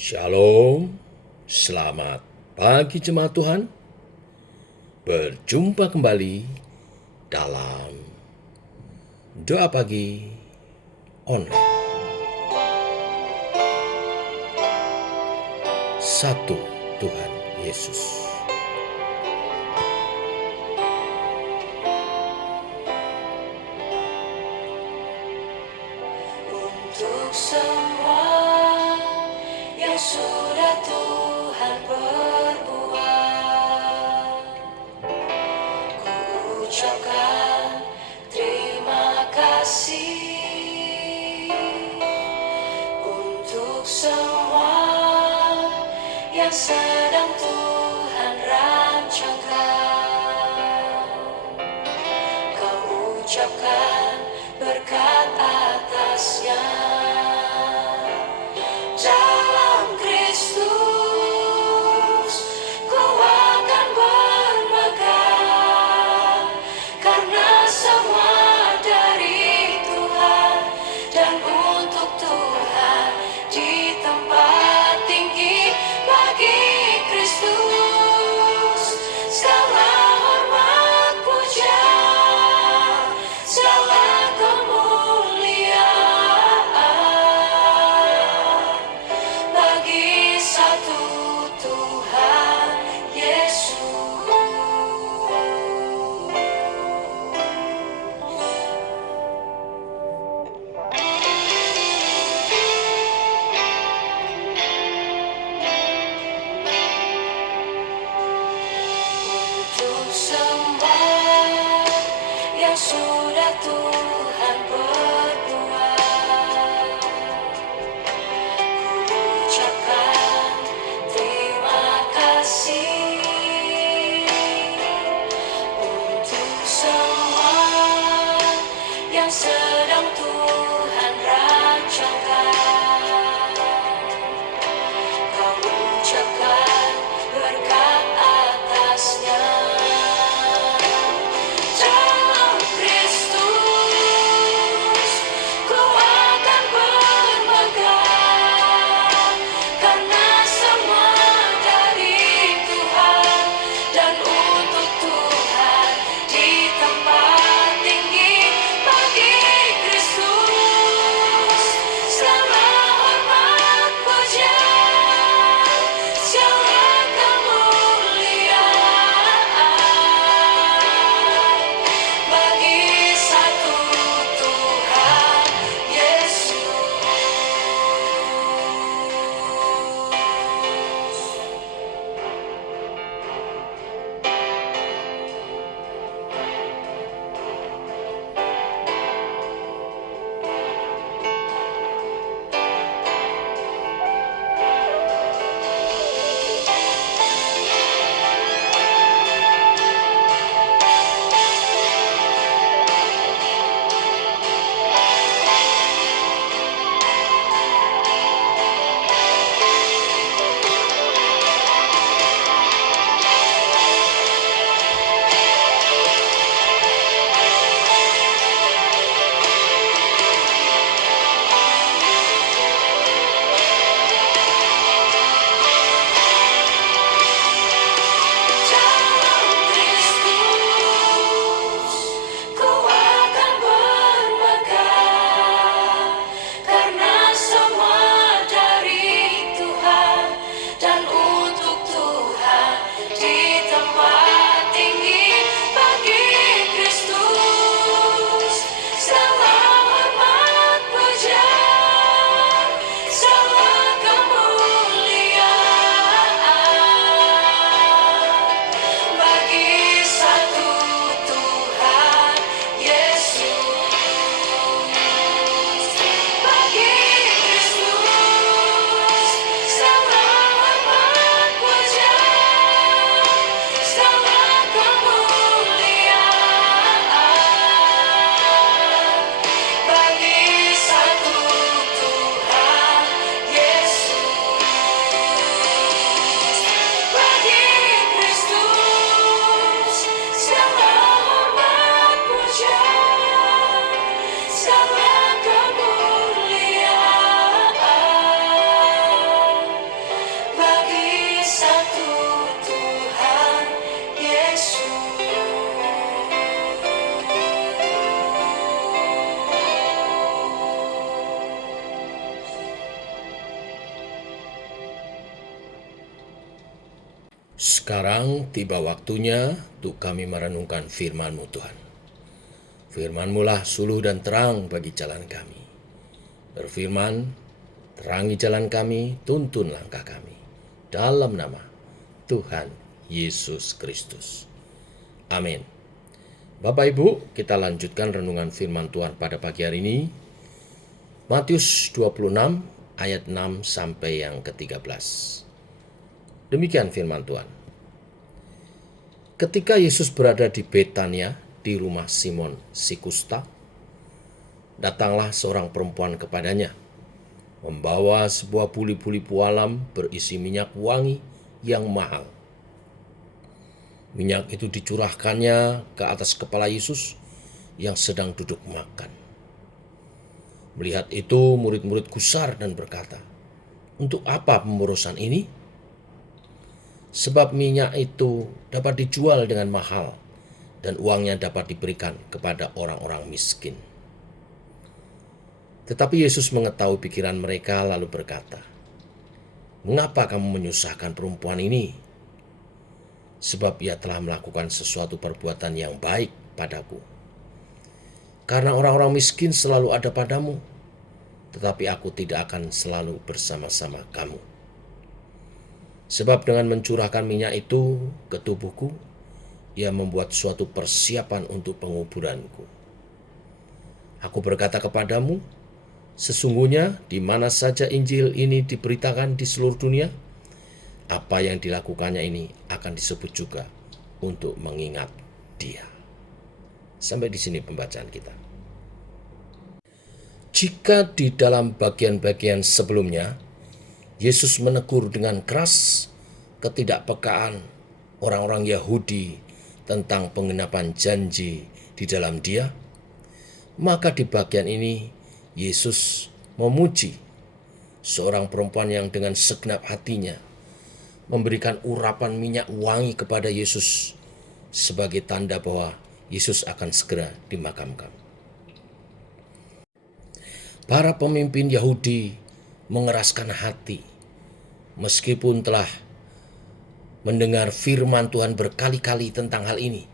Shalom, selamat pagi jemaat Tuhan. Berjumpa kembali dalam doa pagi online. Satu Tuhan Yesus. Untuk semua yang sudah Tuhan perbuat, ku ucapkan terima kasih. Untuk semua yang sedang Tuhan rancangkan, kau ucapkan berkat atasnya. Dalam Kristus ku akan bermegah, karena semua dari Tuhan dan untuk Tuhan. Di tempat tinggi bagi Kristus segala hormat puja, segala kemuliaan bagi satu Tuhan Yesus. Untuk semua yang sudah Tuhan perbuat, ku ucapkan terima kasih. Untuk semua yang sedang Tuhan rancangkan, kau ucapkan berkat atasnya. Dalam Kristus ku akan bermegah, karena semua dari Tuhan dan untuk Tuhan. Di tempat tinggi bagi Sekarang tiba waktunya untuk kami merenungkan firman-Mu Tuhan. Firman-Mu lah suluh dan terang bagi jalan kami. Berfirman, terangi jalan kami, tuntun langkah kami. Dalam nama Tuhan Yesus Kristus. Amin. Bapak Ibu, kita lanjutkan renungan firman Tuhan pada pagi hari ini. Matius 26 ayat 6 sampai yang ke-13. Demikian firman Tuhan. Ketika Yesus berada di Betania, di rumah Simon si Kusta, datanglah seorang perempuan kepadanya, membawa sebuah buli-buli pualam berisi minyak wangi yang mahal. Minyak itu dicurahkannya ke atas kepala Yesus yang sedang duduk makan. Melihat itu, murid-murid gusar dan berkata, "Untuk apa pemborosan ini? Sebab minyak itu dapat dijual dengan mahal dan uangnya dapat diberikan kepada orang-orang miskin." Tetapi Yesus mengetahui pikiran mereka lalu berkata, "Mengapa kamu menyusahkan perempuan ini? Sebab ia telah melakukan sesuatu perbuatan yang baik padaku. Karena orang-orang miskin selalu ada padamu, tetapi aku tidak akan selalu bersama-sama kamu. Sebab dengan mencurahkan minyak itu ke tubuhku, ia membuat suatu persiapan untuk penguburanku. Aku berkata kepadamu, sesungguhnya di mana saja Injil ini diberitakan di seluruh dunia, apa yang dilakukannya ini akan disebut juga untuk mengingat dia." Sampai di sini pembacaan kita. Jika di dalam bagian-bagian sebelumnya, Yesus menegur dengan keras ketidakpekaan orang-orang Yahudi tentang penggenapan janji di dalam dia, maka di bagian ini Yesus memuji seorang perempuan yang dengan segenap hatinya memberikan urapan minyak wangi kepada Yesus sebagai tanda bahwa Yesus akan segera dimakamkan. Para pemimpin Yahudi mengeraskan hati meskipun telah mendengar firman Tuhan berkali-kali tentang hal ini.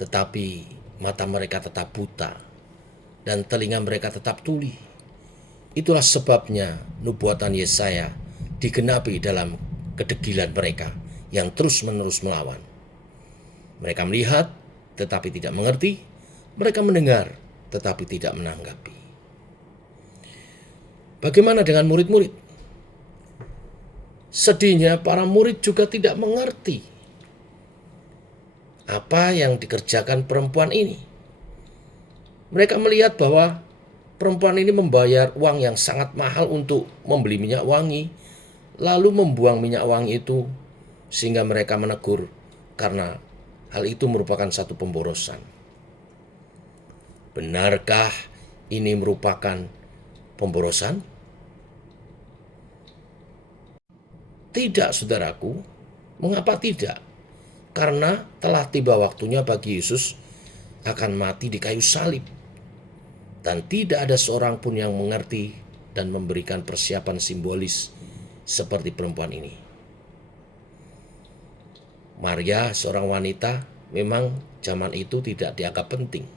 Tetapi mata mereka tetap buta dan telinga mereka tetap tuli. Itulah sebabnya nubuatan Yesaya digenapi dalam kedegilan mereka yang terus-menerus melawan. Mereka melihat tetapi tidak mengerti, mereka mendengar tetapi tidak menanggapi. Bagaimana dengan murid-murid? Sedihnya para murid juga tidak mengerti apa yang dikerjakan perempuan ini. Mereka melihat bahwa perempuan ini membayar uang yang sangat mahal untuk membeli minyak wangi, lalu membuang minyak wangi itu, sehingga mereka menegur karena hal itu merupakan satu pemborosan. Benarkah ini merupakan pemborosan? Tidak, saudaraku. Mengapa tidak? Karena telah tiba waktunya bagi Yesus akan mati di kayu salib. Dan tidak ada seorang pun yang mengerti dan memberikan persiapan simbolis seperti perempuan ini. Maria, seorang wanita, memang zaman itu tidak dianggap penting.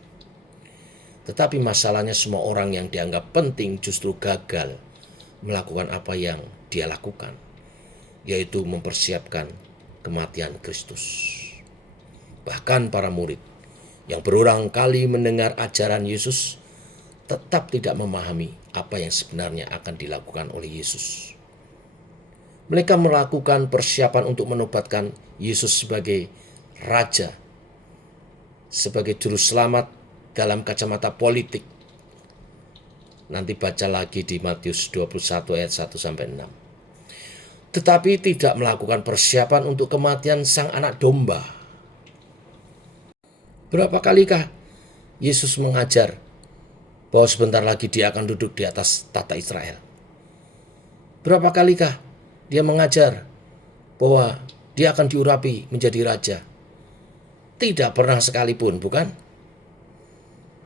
Tetapi masalahnya semua orang yang dianggap penting justru gagal melakukan apa yang dia lakukan, yaitu mempersiapkan kematian Kristus. Bahkan para murid yang berulang kali mendengar ajaran Yesus tetap tidak memahami apa yang sebenarnya akan dilakukan oleh Yesus. Mereka melakukan persiapan untuk menobatkan Yesus sebagai Raja, sebagai Juru Selamat dalam kacamata politik. Nanti baca lagi di Matius 21 ayat 1-6. Tetapi tidak melakukan persiapan untuk kematian Sang Anak Domba. Berapa kalikah Yesus mengajar bahwa sebentar lagi dia akan duduk di atas tahta Israel? Berapa kalikah dia mengajar bahwa dia akan diurapi menjadi raja? Tidak pernah sekalipun, bukan?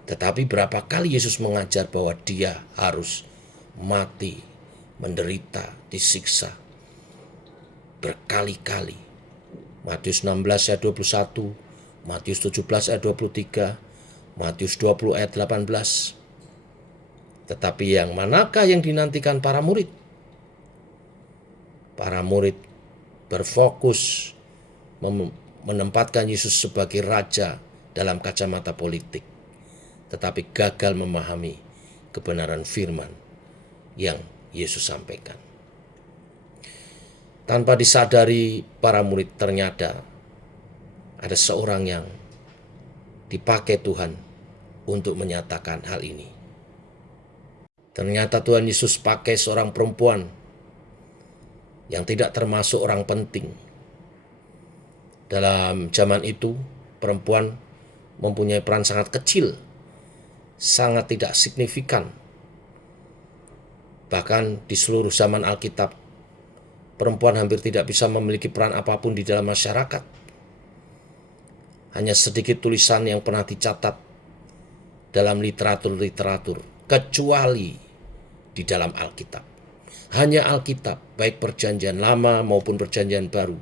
Tetapi berapa kali Yesus mengajar bahwa dia harus mati, menderita, disiksa, berkali-kali. Matius 16 ayat 21, Matius 17 ayat 23, Matius 20 ayat 18. Tetapi yang manakah yang dinantikan para murid? Para murid berfokus menempatkan Yesus sebagai raja dalam kacamata politik, tetapi gagal memahami kebenaran firman yang Yesus sampaikan. Tanpa disadari, para murid ternyata ada seorang yang dipakai Tuhan untuk menyatakan hal ini. Ternyata Tuhan Yesus pakai seorang perempuan yang tidak termasuk orang penting. Dalam zaman itu, perempuan mempunyai peran sangat kecil, sangat tidak signifikan. Bahkan di seluruh zaman Alkitab, perempuan hampir tidak bisa memiliki peran apapun di dalam masyarakat. Hanya sedikit tulisan yang pernah dicatat dalam literatur, kecuali di dalam Alkitab. Hanya Alkitab, baik Perjanjian Lama maupun Perjanjian Baru,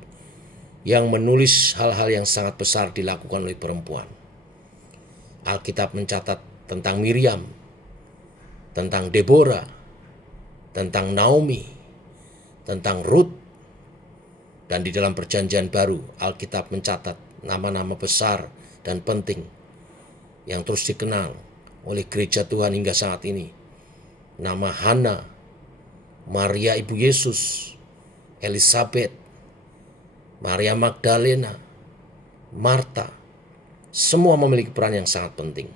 yang menulis hal-hal yang sangat besar dilakukan oleh perempuan. Alkitab mencatat tentang Miriam, tentang Deborah, tentang Naomi, tentang Ruth, dan di dalam Perjanjian Baru, Alkitab mencatat nama-nama besar dan penting yang terus dikenal oleh gereja Tuhan hingga saat ini. Nama Hana, Maria ibu Yesus, Elizabeth, Maria Magdalena, Marta, semua memiliki peran yang sangat penting.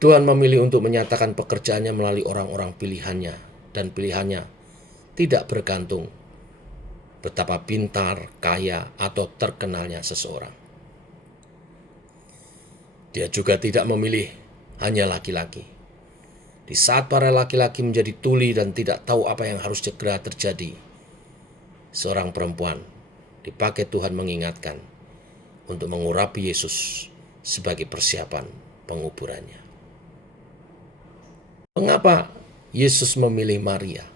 Tuhan memilih untuk menyatakan pekerjaannya melalui orang-orang pilihannya, dan pilihannya tidak bergantung betapa pintar, kaya, atau terkenalnya seseorang. Dia juga tidak memilih hanya laki-laki. Di saat para laki-laki menjadi tuli dan tidak tahu apa yang harus segera terjadi, seorang perempuan dipakai Tuhan mengingatkan untuk mengurapi Yesus sebagai persiapan penguburannya. Mengapa Yesus memilih Maria?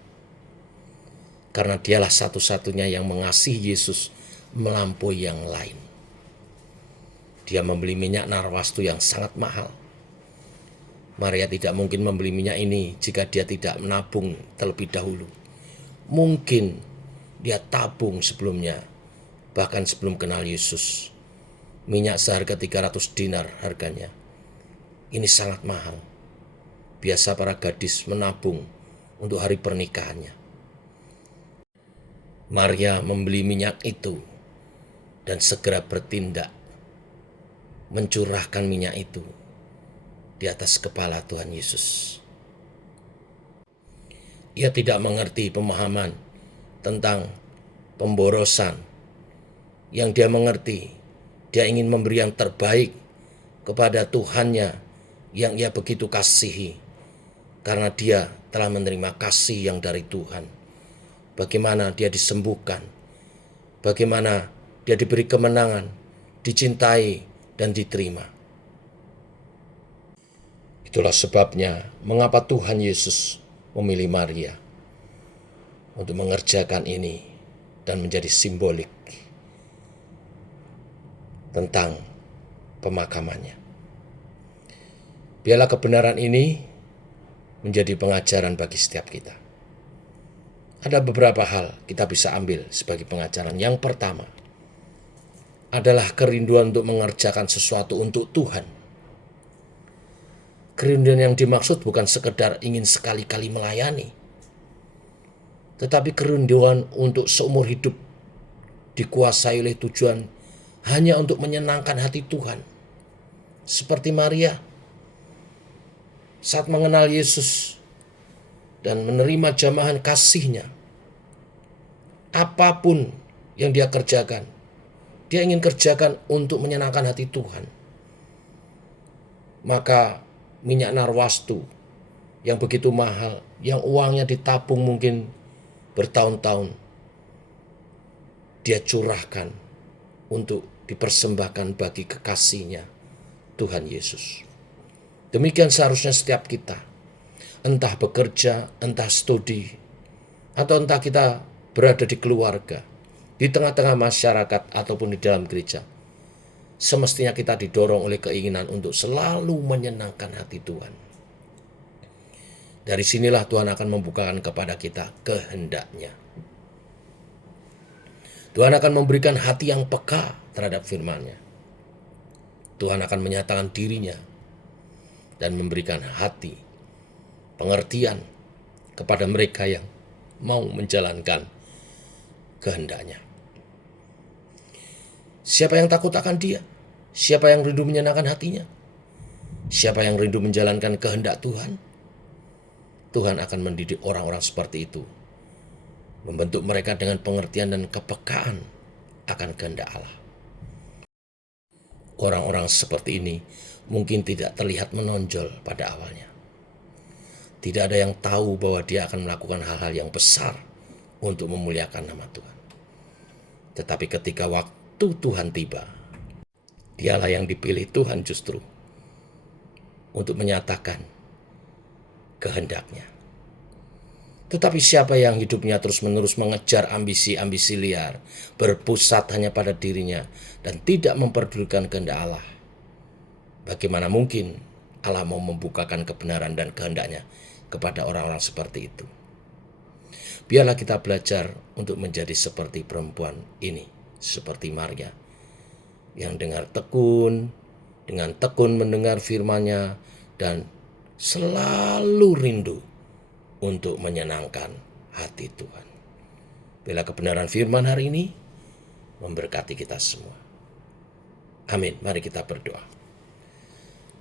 Karena dialah satu-satunya yang mengasihi Yesus melampaui yang lain. Dia membeli minyak narwastu yang sangat mahal. Maria tidak mungkin membeli minyak ini jika dia tidak menabung terlebih dahulu. Mungkin dia tabung sebelumnya, bahkan sebelum kenal Yesus. Minyak seharga 300 dinar harganya. Ini sangat mahal. Biasa para gadis menabung untuk hari pernikahannya. Maria membeli minyak itu dan segera bertindak, mencurahkan minyak itu di atas kepala Tuhan Yesus. Ia tidak mengerti pemahaman tentang pemborosan. Yang dia mengerti, dia ingin memberi yang terbaik kepada Tuhannya yang ia begitu kasihi, karena dia telah menerima kasih yang dari Tuhan. Bagaimana dia disembuhkan, bagaimana dia diberi kemenangan, dicintai, dan diterima. Itulah sebabnya mengapa Tuhan Yesus memilih Maria untuk mengerjakan ini dan menjadi simbolik tentang pemakamannya. Biarlah kebenaran ini menjadi pengajaran bagi setiap kita. Ada beberapa hal kita bisa ambil sebagai pengajaran. Yang pertama adalah kerinduan untuk mengerjakan sesuatu untuk Tuhan. Kerinduan yang dimaksud bukan sekedar ingin sekali-kali melayani, tetapi kerinduan untuk seumur hidup dikuasai oleh tujuan hanya untuk menyenangkan hati Tuhan. Seperti Maria saat mengenal Yesus dan menerima jamahan kasih-Nya, apapun yang dia kerjakan, dia ingin kerjakan untuk menyenangkan hati Tuhan. Maka minyak narwastu yang begitu mahal, yang uangnya ditabung mungkin bertahun-tahun, dia curahkan untuk dipersembahkan bagi kekasihnya, Tuhan Yesus. Demikian seharusnya setiap kita, entah bekerja, entah studi, atau entah kita berada di keluarga, di tengah-tengah masyarakat ataupun di dalam gereja, semestinya kita didorong oleh keinginan untuk selalu menyenangkan hati Tuhan. Dari sinilah Tuhan akan membukakan kepada kita kehendak-Nya. Tuhan akan memberikan hati yang peka terhadap firman-Nya. Tuhan akan menyatakan diri-Nya dan memberikan hati, pengertian kepada mereka yang mau menjalankan kehendak-Nya. Siapa yang takut akan Dia? Siapa yang rindu menyenangkan hatinya? Siapa yang rindu menjalankan kehendak Tuhan? Tuhan akan mendidik orang-orang seperti itu, membentuk mereka dengan pengertian dan kepekaan akan kehendak Allah. Orang-orang seperti ini mungkin tidak terlihat menonjol pada awalnya. Tidak ada yang tahu bahwa dia akan melakukan hal-hal yang besar untuk memuliakan nama Tuhan. Tetapi ketika waktu Tuhan tiba, dialah yang dipilih Tuhan justru untuk menyatakan kehendak-Nya. Tetapi siapa yang hidupnya terus-menerus mengejar ambisi-ambisi liar, berpusat hanya pada dirinya, dan tidak memperdulikan kehendak Allah, bagaimana mungkin Allah mau membukakan kebenaran dan kehendak-Nya kepada orang-orang seperti itu? Biarlah kita belajar untuk menjadi seperti perempuan ini, seperti Maria, yang dengan tekun mendengar firman-Nya dan selalu rindu untuk menyenangkan hati Tuhan. Bila kebenaran firman hari ini memberkati kita semua. Amin. Mari kita berdoa.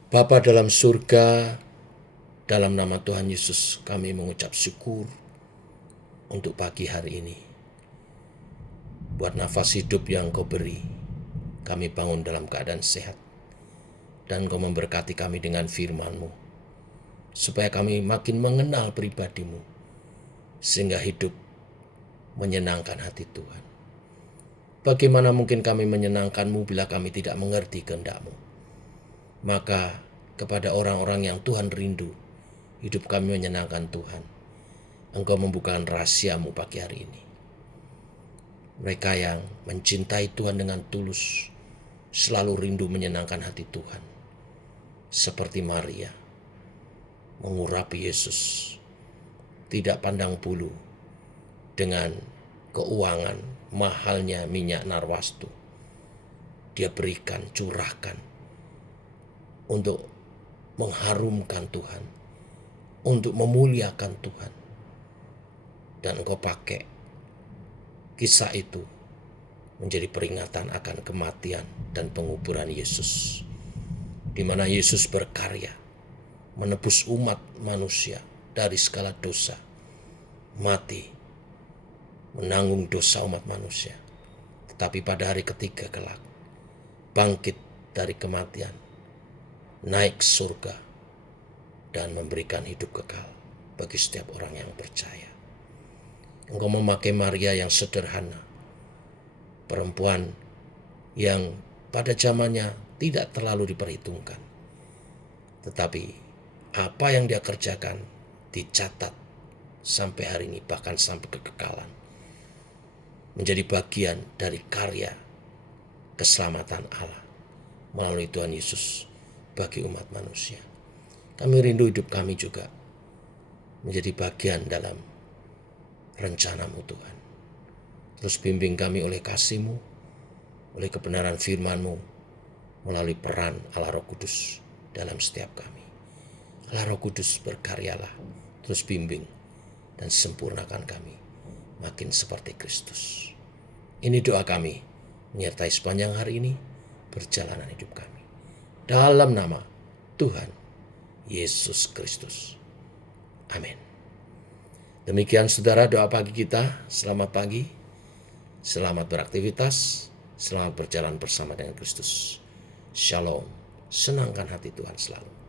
Bapa dalam surga, dalam nama Tuhan Yesus kami mengucap syukur untuk pagi hari ini. Buat nafas hidup yang Kau beri, kami bangun dalam keadaan sehat. Dan Kau memberkati kami dengan firman-Mu, supaya kami makin mengenal pribadi-Mu, sehingga hidup menyenangkan hati Tuhan. Bagaimana mungkin kami menyenangkan-Mu bila kami tidak mengerti kehendak-Mu? Maka kepada orang-orang yang Tuhan rindu, hidup kami menyenangkan Tuhan, Engkau membukakan rahasia-Mu pagi hari ini. Mereka yang mencintai Tuhan dengan tulus, selalu rindu menyenangkan hati Tuhan. Seperti Maria, mengurapi Yesus, tidak pandang bulu dengan keuangan mahalnya minyak narwastu. Dia berikan, curahkan untuk mengharumkan Tuhan, untuk memuliakan Tuhan. Dan Engkau pakai kisah itu menjadi peringatan akan kematian dan penguburan Yesus, di mana Yesus berkarya menebus umat manusia dari segala dosa, mati, menanggung dosa umat manusia. Tetapi pada hari ketiga kelak, bangkit dari kematian, naik surga, dan memberikan hidup kekal bagi setiap orang yang percaya. Engkau memakai Maria yang sederhana, perempuan yang pada zamannya tidak terlalu diperhitungkan. Tetapi apa yang dia kerjakan dicatat sampai hari ini, bahkan sampai kekekalan. Menjadi bagian dari karya keselamatan Allah melalui Tuhan Yesus bagi umat manusia. Kami rindu hidup kami juga menjadi bagian dalam rencana-Mu Tuhan. Terus bimbing kami oleh kasih-Mu, oleh kebenaran firman-Mu, melalui peran Allah Roh Kudus dalam setiap kami. Allah Roh Kudus berkaryalah, terus bimbing dan sempurnakan kami makin seperti Kristus. Ini doa kami menyertai sepanjang hari ini perjalanan hidup kami. Dalam nama Tuhan Yesus Kristus. Amin. Demikian saudara doa pagi kita. Selamat pagi, selamat beraktivitas, selamat berjalan bersama dengan Kristus. Shalom, senangkan hati Tuhan selalu.